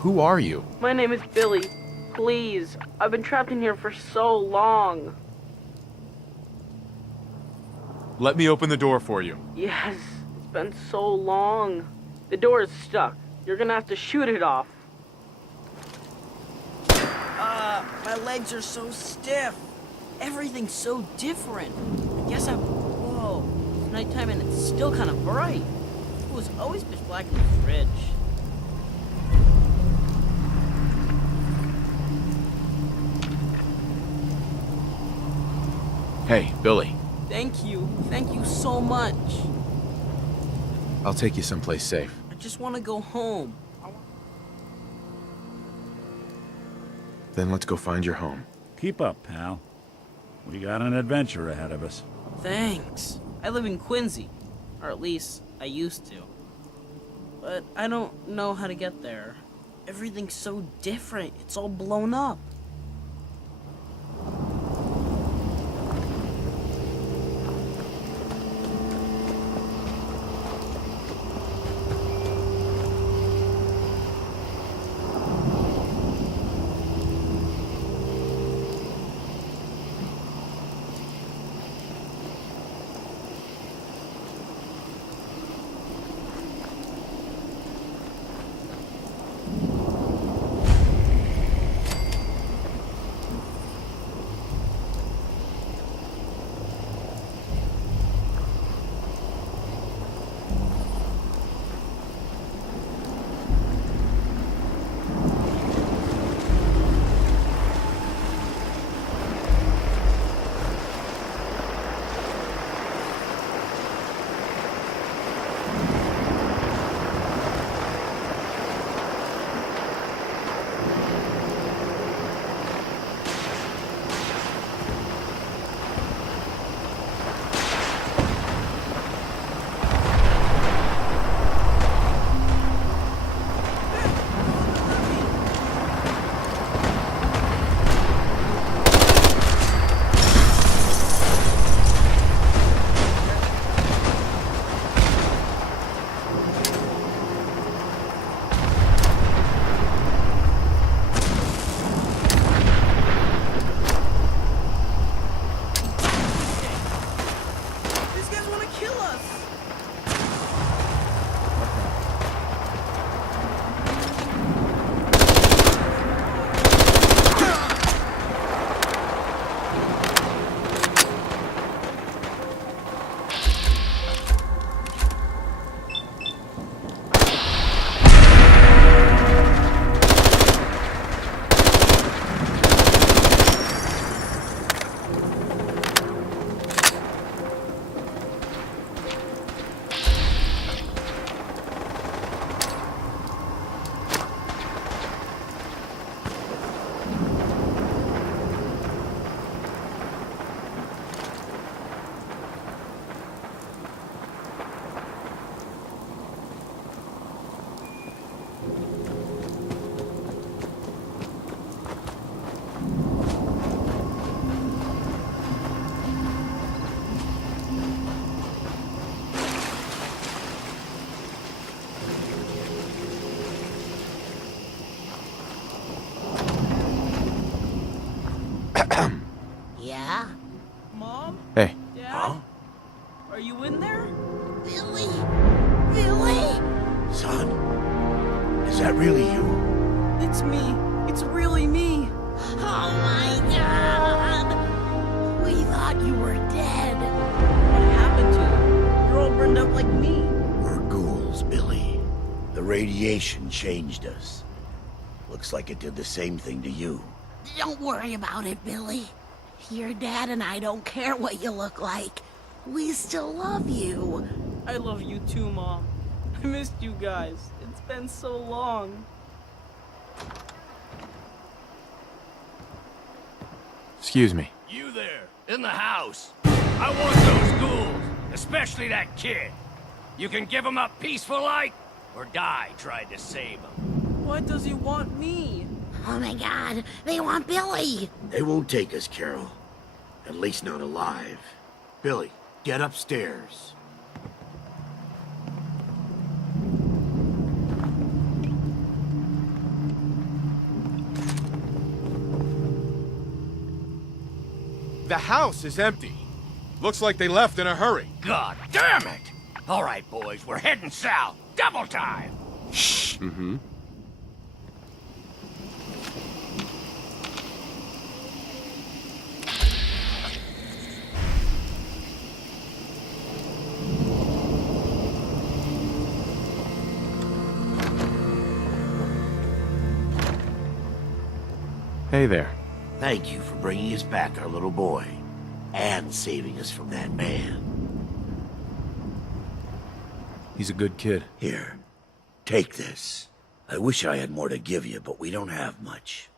Who are you? My name is Billy. Please, I've been trapped in here for so long. Let me open the door for you. Yes, it's been so long. The door is stuck. You're gonna have to shoot it off. My legs are so stiff. Everything's so different. Whoa. It's nighttime and it's still kind of bright. It was always pitch black in the fridge. Hey, Billy. Thank you so much. I'll take you someplace safe. I just want to go home. Then let's go find your home. Keep up, pal. We got an adventure ahead of us. Thanks. I live in Quincy. Or at least, I used to. But I don't know how to get there. Everything's so different. It's all blown up. Yeah? Mom? Hey, Dad? Are you in there? Billy? Billy? Son, is that really you? It's me. It's really me. Oh my god! We thought you were dead. What happened to you? You're all burned up like me. We're ghouls, Billy. The radiation changed us. Looks like it did the same thing to you. Don't worry about it, Billy. Your dad and I don't care what you look like. We still love you. I love you too, Mom. I missed you guys. It's been so long. excuse me. You there, in the house. I want those ghouls, especially that kid. You can give him up peaceful like, or die trying to save him. Why does he want me? Oh my god, they want Billy! They won't take us, Carol. At least not alive. Billy, get upstairs. The house is empty. Looks like they left in a hurry. God damn it! All right, boys, we're heading south. Double time! Mm-hmm. Hey there. Thank you for bringing us back our little boy. And saving us from that man. He's a good kid. Here, take this. I wish I had more to give you, but we don't have much.